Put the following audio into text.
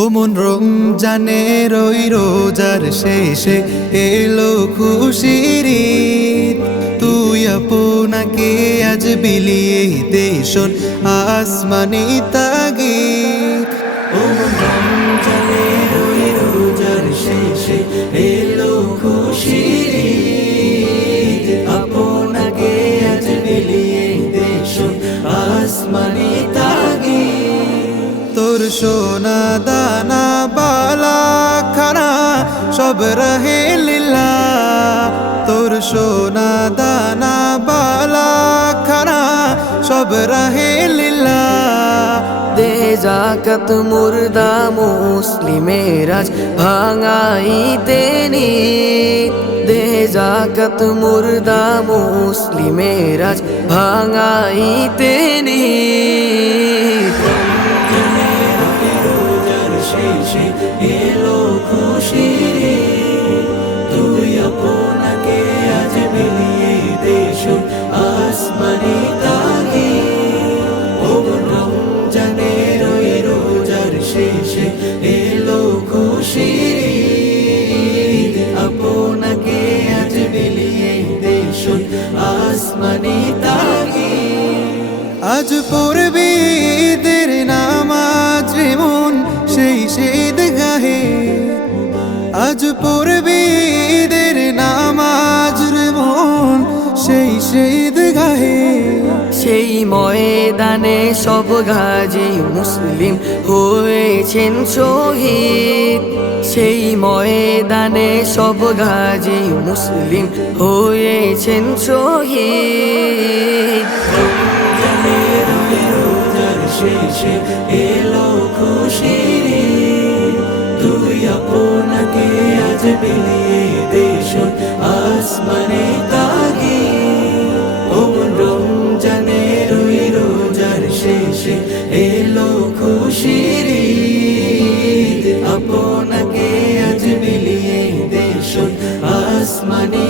ও মন রমজানের ওই রোজার শেষে এলো খুশির ঈদ। তুই আপনাকে আজ বিলিয়ে দে শোন আসমানি তাগিদ। ও মন রমজানের ওই রোজার শেষে এলো খুশির ঈদ। আপনাকে আজ বিলিয়ে দে শোন আসমানি তাগিদ। তোর সোনা দানা বালা খানা সব রহে লীলা। তোর সোনা দানা বালা খানা সব রহে লীলা। দে জাকাত মুর্দা মুসলিমের আজ ভাঙাইতে নিত। দে জাকাত মুর্দা মুসলিমের আজ ভাঙাইতে নিত। শেষে এলো খুশির ঈদ। তুই আপনাকে আজ বিলিয়ে দে শোন আসমানি তাগিদ। ও রমজানের ওই রোজার শেষে এলো খুশির ঈদ। আপনাকে আজ বিলিয়ে দে শোন আসমানি তাগিদ। আজ পড়বি ঈদের নামাজ রে মন সেই ঈদগাহে। আজ পড়বি ঈদের নামাজ রে মন সেই ঈদগাহে। সেই ময়দানে সব গাজী মুসলিম হয়েছেন শহীদ। সেই ময়দানে সব গাজী মুসলিম হয়েছেন শহীদ। রমজানের ওই রোজার শেষে এলো খুশির ঈদ। তুই আপনাকে আজ বিলিয়ে দে শোন আসমানি তাগিদ। ও রমজানের ওই রোজার শেষে এলো খুশির ঈদ। আপনাকে আজ বিলিয়ে দে শোন আসমানি